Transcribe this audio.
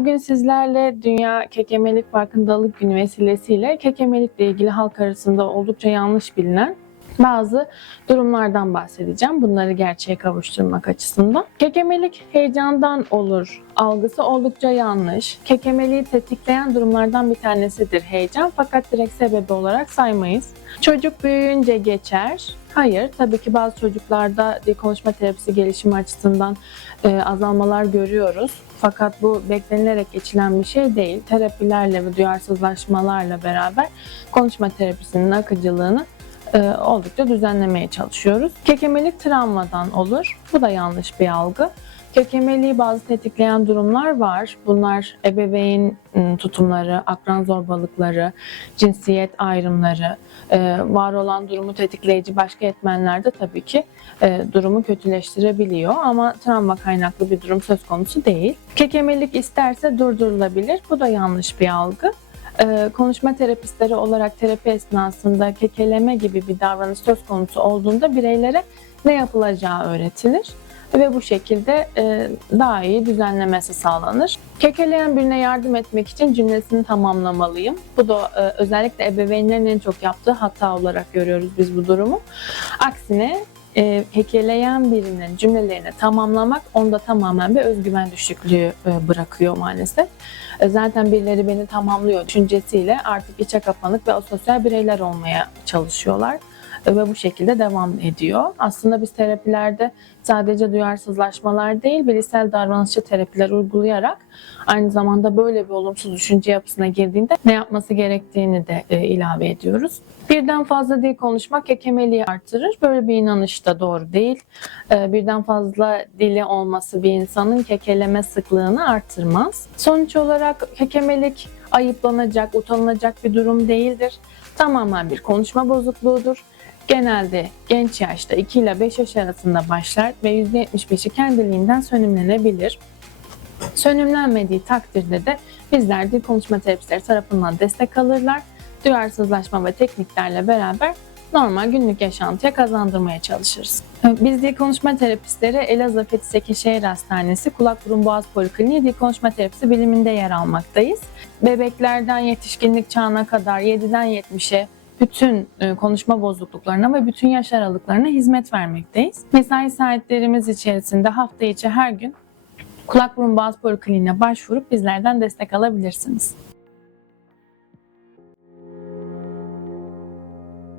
Bugün sizlerle Dünya Kekemelik Farkındalık Günü vesilesiyle kekemelikle ilgili halk arasında oldukça yanlış bilinen bazı durumlardan bahsedeceğim. Bunları gerçeğe kavuşturmak açısından. Kekemelik heyecandan olur algısı oldukça yanlış. Kekemeliği tetikleyen durumlardan bir tanesidir heyecan fakat direkt sebebi olarak saymayız. Çocuk büyüyünce geçer. Hayır, tabii ki bazı çocuklarda konuşma terapisi gelişimi açısından e, azalmalar görüyoruz. Fakat bu beklenilerek geçilen bir şey değil. Terapilerle ve duyarsızlaşmalarla beraber konuşma terapisinin akıcılığını e, oldukça düzenlemeye çalışıyoruz. Kekemelik travmadan olur. Bu da yanlış bir algı. Kekemeliği bazı tetikleyen durumlar var. Bunlar ebeveyn ım, tutumları, akran zorbalıkları, cinsiyet ayrımları, e, var olan durumu tetikleyici başka etmenler de tabii ki e, durumu kötüleştirebiliyor ama travma kaynaklı bir durum söz konusu değil. Kekemelik isterse durdurulabilir. Bu da yanlış bir algı. Ee, konuşma terapistleri olarak terapi esnasında kekeleme gibi bir davranış söz konusu olduğunda bireylere ne yapılacağı öğretilir ve bu şekilde e, daha iyi düzenlemesi sağlanır. Kekeleyen birine yardım etmek için cümlesini tamamlamalıyım. Bu da e, özellikle ebeveynlerin en çok yaptığı hata olarak görüyoruz biz bu durumu. Aksine e, kekeleyen birinin cümlelerini tamamlamak onda tamamen bir özgüven düşüklüğü e, bırakıyor maalesef. E, zaten birileri beni tamamlıyor düşüncesiyle artık içe kapanık ve asosyal bireyler olmaya çalışıyorlar ve bu şekilde devam ediyor. Aslında biz terapilerde sadece duyarsızlaşmalar değil, bilişsel davranışçı terapiler uygulayarak aynı zamanda böyle bir olumsuz düşünce yapısına girdiğinde ne yapması gerektiğini de e, ilave ediyoruz. Birden fazla dil konuşmak kekemeliği artırır. Böyle bir inanış da doğru değil. E, birden fazla dili olması bir insanın kekeleme sıklığını artırmaz. Sonuç olarak kekemelik ayıplanacak, utanılacak bir durum değildir. Tamamen bir konuşma bozukluğudur. Genelde genç yaşta 2 ile 5 yaş arasında başlar ve %75'i kendiliğinden sönümlenebilir. Sönümlenmediği takdirde de bizler dil konuşma terapistleri tarafından destek alırlar. Duyarsızlaşma ve tekniklerle beraber normal günlük yaşantıya kazandırmaya çalışırız. Biz dil konuşma terapistleri Elazığ Fethi Sekişehir Hastanesi Kulak Burun Boğaz Polikliniği dil konuşma terapisi biliminde yer almaktayız. Bebeklerden yetişkinlik çağına kadar 7'den 70'e bütün e, konuşma bozukluklarına ve bütün yaş aralıklarına hizmet vermekteyiz. Mesai saatlerimiz içerisinde hafta içi her gün Kulak Burun Boğaz Polikliniğine başvurup bizlerden destek alabilirsiniz.